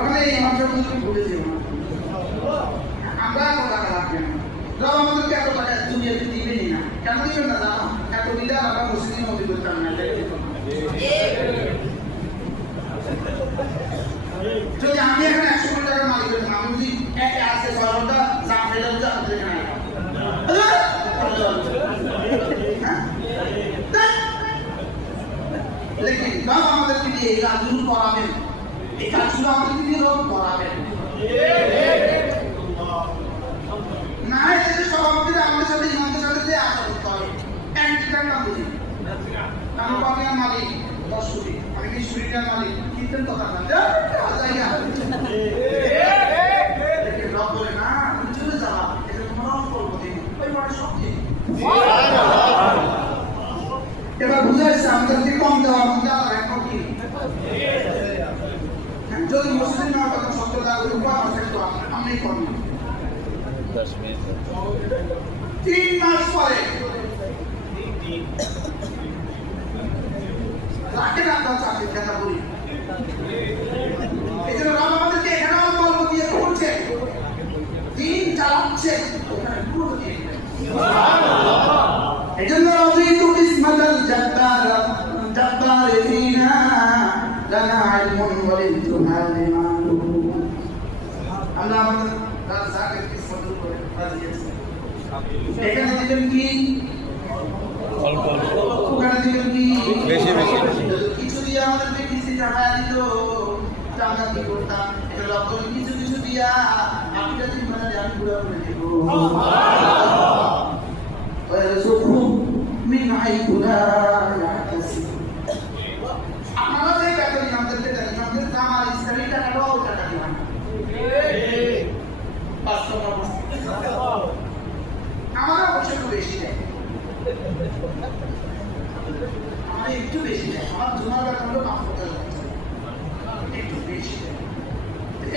ওখানে এই মানুষের মধ্যে ভুলে যাই আমরা এত টাকা রাখবেন রব আমাদেরকে এত টাকা দুনিয়াতে দিবেনই না কেন দিবেন না জানো এত দিলে আমরা মুসলিম মধ্যে করতাম না যদি আমি এখানে 100 কোটি টাকার মালিক হতাম আমি যদি একা আছে সরলটা জাম ফেলে দিতে আমাদের এখানে लेकिन रब আমাদেরকে দিয়ে এই কাজগুলো করাবেন এই কাজগুলো আমাদেরকে দিয়ে রব করাবেন না এসে সভাপতি আমাদের সাথে ইমামদের সাথে যে আশা করতে হবে এন্টিটার নাম বুঝি আমি বাংলার মালিক 10 কোটি আমি 20 কোটি টাকার মালিক কিনতেন কথা না জায়গা लेकिन রব বলে না তুমি চলে যাও এটা তোমার করব দিন ওই মানে সব ঠিক এবার বুঝাইছে আমাদেরকে কম দেওয়া মধ্যে আল্লাহ এখন কি যদি মুসলিম না তখন সত্যতা উপর আমাদের তো আমি করি 10 মিনিট 3 মাস পরে রাখে না তো চাকরি কথা বলি এই জন্য রাম আমাদেরকে এখানে অল্প দিয়ে করছে দিন চালাচ্ছে ওখানে পুরো দিয়ে এই জন্য রবিতু ইসমাতাল জব্বার ফিনা লানা ইলমুন ওয়ালিদুহা লিমানু আল্লাহ আমাদের রাজ্জাকের কিসমত করে রাজিয়েছে এখানে দিবেন কি অল্প অল্প ওখানে দিবেন কি বেশি বেশি কিছু দিয়ে আমাদেরকে কিছু টাকা দিত টাকা কি করতাম এটা লক্ষ্য কিছু কিছু দিয়া আপিটা দিন মানে আমি পুরো করে দেব ويرزقهم من حيث لا يحتسب আপনারা যে বেতন আমাদেরকে দেন আমাদের কামাল ইসলামী টাকাটাও টাকা দিবেন আমার অবশ্য একটু বেশি দেয় আমার একটু বেশি দেয় আমার জমার বেতনটা 5,000 একটু বেশি দেয়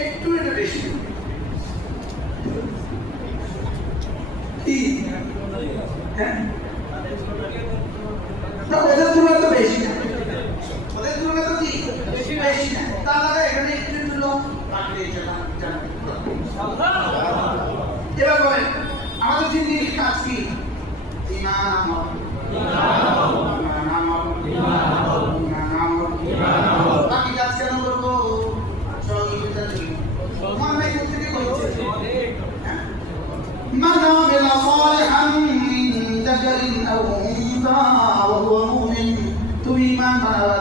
একটু এটা বেশি হ্যাঁ ওদের তুলনায় তো বেশি না ওদের তুলনায় তো কি বেশি না তাহলে এখানে একটু তুলো বাকি এবার বলেন আমাদের জিন্দিগির কাজ কি ইমান বাকি কাজ কেন করবো সহযোগিতার জন্য মনে থেকে বলছে من عمل صالحا من ذكر أو أنثى وهو مؤمن তুমি ইমান বানাবা